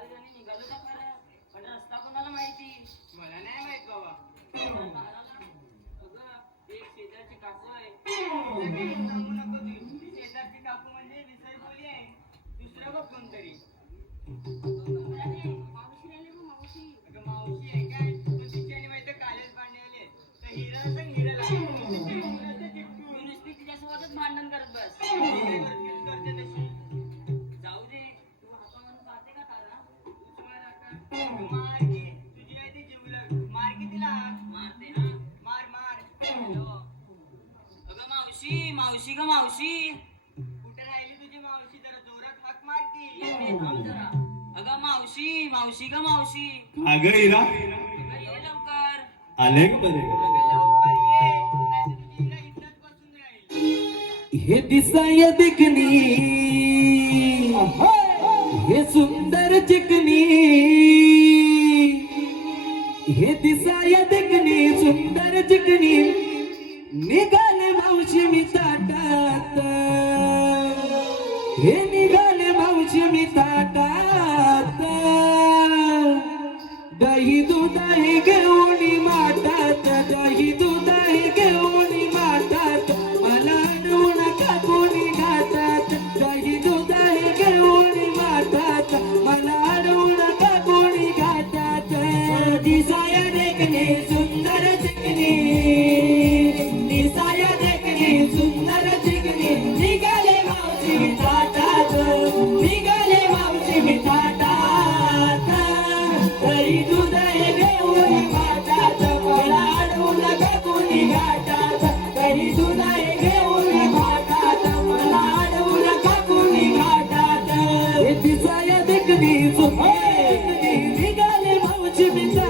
चार निघालो का खरं पण रस्ता कोणाला माहिती? मला नाही माहीत बाबा. अगं एक शेजारची काकू आहे. सांगू नको ती शेजारची काकू म्हणजे विसर आहे. दुसरं बघ कोणतरी. मावशी ग मावशी. कुठे राहिली तुझी मावशी? जरा जोरात हाक मार की. येते थांब जरा. अगं मावशी मावशी ग मावशी. अगं इरा अगं ये लवकर. आले बरे अगं लवकर ये. नाहीतर तुझी हिरा इथंच बसून राहील. हे दिसाय दिकनी हे सुंदर चिकनी हे दिसाय दिकनी सुंदर चिकनी निघाले भाऊची मी ताटात. हे निघाले भाऊची मी ताटात. दही दुधाही घेऊन माटात दही दुधाही घेऊन माटात मला आणू नका कोणी दही दुधाही आहे घेऊन माटात मला आणू नका कोणी घाटात दिसाया सुंदर निघाले मावशी मी ताटात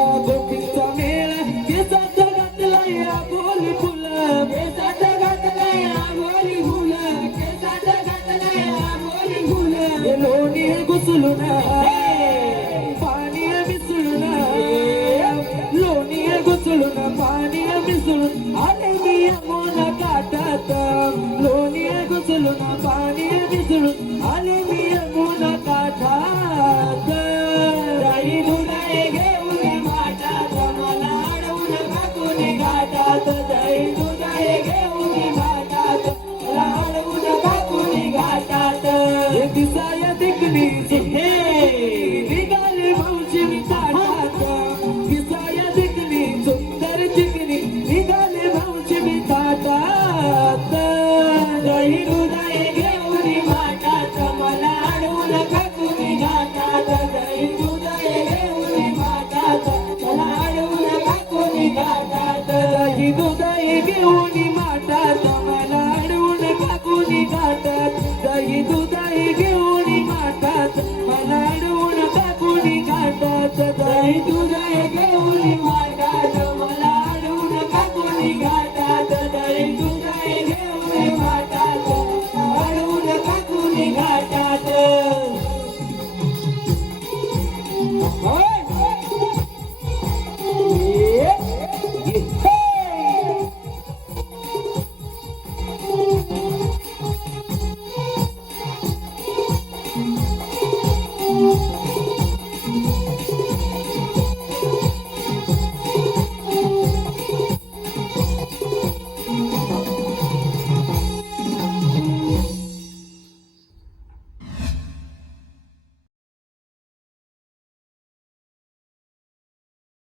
ఎలోనే గుసులునా? పానీయ మిసులునా లోనే గుసులునా పానీయ మిసులు అరే మీ అమ్మోన కాటాత. లోనే గుసులునా పానీయ మిసులు అరే खातात मला अडवून टाकून खातात दही दुधाई घेऊन मातात मला अडवून टाकून खातात दही दुधाई घेऊन मातात मला अडवून टाकून दही दुधाई घेऊन मातात अडवून टाकून खातात